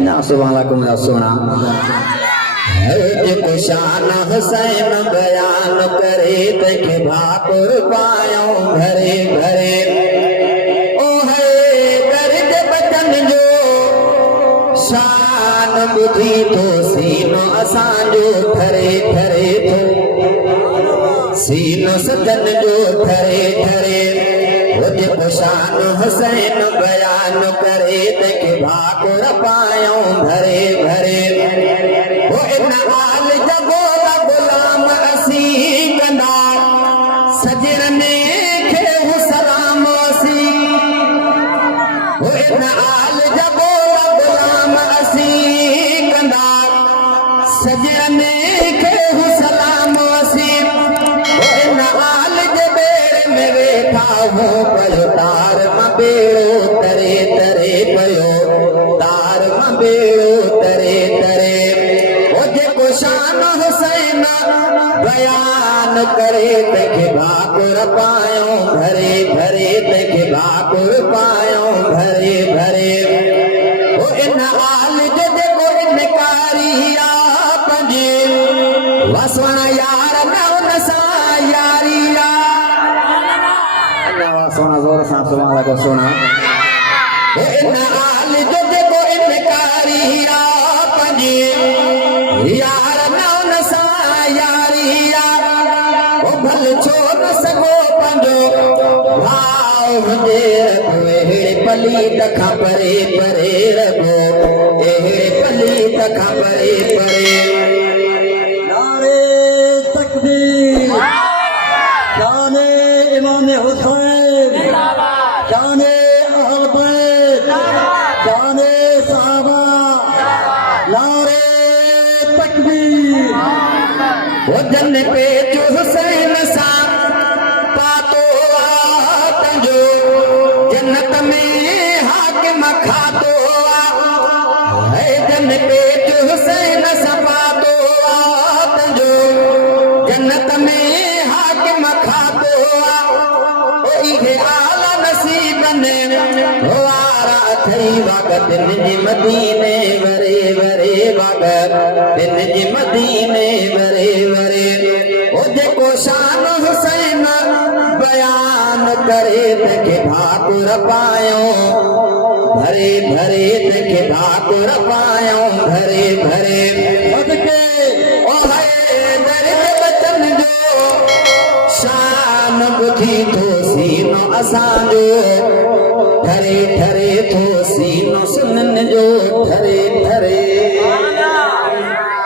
अञा सुभाणे सुना शान हुसैन बयान करे तंहिंखे भाकुर पायो घरे घरे ओ है दर्द बचन जो शान बुधी तो सीनो असांजो ठरे ठरे थो सीनो सजन जो ठरे ठरे वो शान हुसैन बयान करे तंहिंखे भाकुर पायो घरे घरे वो इन हाल जगो गुलाम असी कंदा सजरने खे हु सलाम असी वो इन हाल जगो गुलाम असी कंदा सजरने खे हु सलाम असी वो इन हाल जे बेड़ में वेठा हो पयो तार मां बेड़ो तरे तरे पयो तार मां बेड़ो तरे तरे शान हुसैन बयान करे तंहिंखे भाकुर पायो घरे घरे तंहिंखे भाकुर पायो घरे घरे वो इन हाल जो जेको इनकारी आ पंहिंजे वसण यार न उन सां यारी आ सोना ज़ोर सां सुभाणे को सुना वो इन हाल जो जेको इनकारी आ पंहिंजे यार भल छो न सगो पंहिंजो भाव हुजे अहिड़े पलीत खां परे परे रखो अहिड़े पलीत खां परे परे नारे तकबीर शाने इमाम हुसैन शाने अहल बैत शाने सहाबा नारे तकबीर वो जन पे जो हुसैन सा पातो पंहिंजो जन्नत में हाकिम खातो है जन पे जो हुसैन सा पातो पंहिंजो जन्नत में हाकिम खातो इहे आला नसीब ने वारा थई वक़्त दिन जी मदीने वरे वरे वक़्त दिन जी मदीने वरे वरे ओ जेको शान हुसैन बयान करे तंहिंखे भाकुर पायो भरे भरे तंहिंखे भाकुर पायो भरे भरे सदके ओ है दर्द बचन जो शान बुधी थो सीनो असांजो ठरे ठरे थो सीनो सुनन जो ठरे ठरे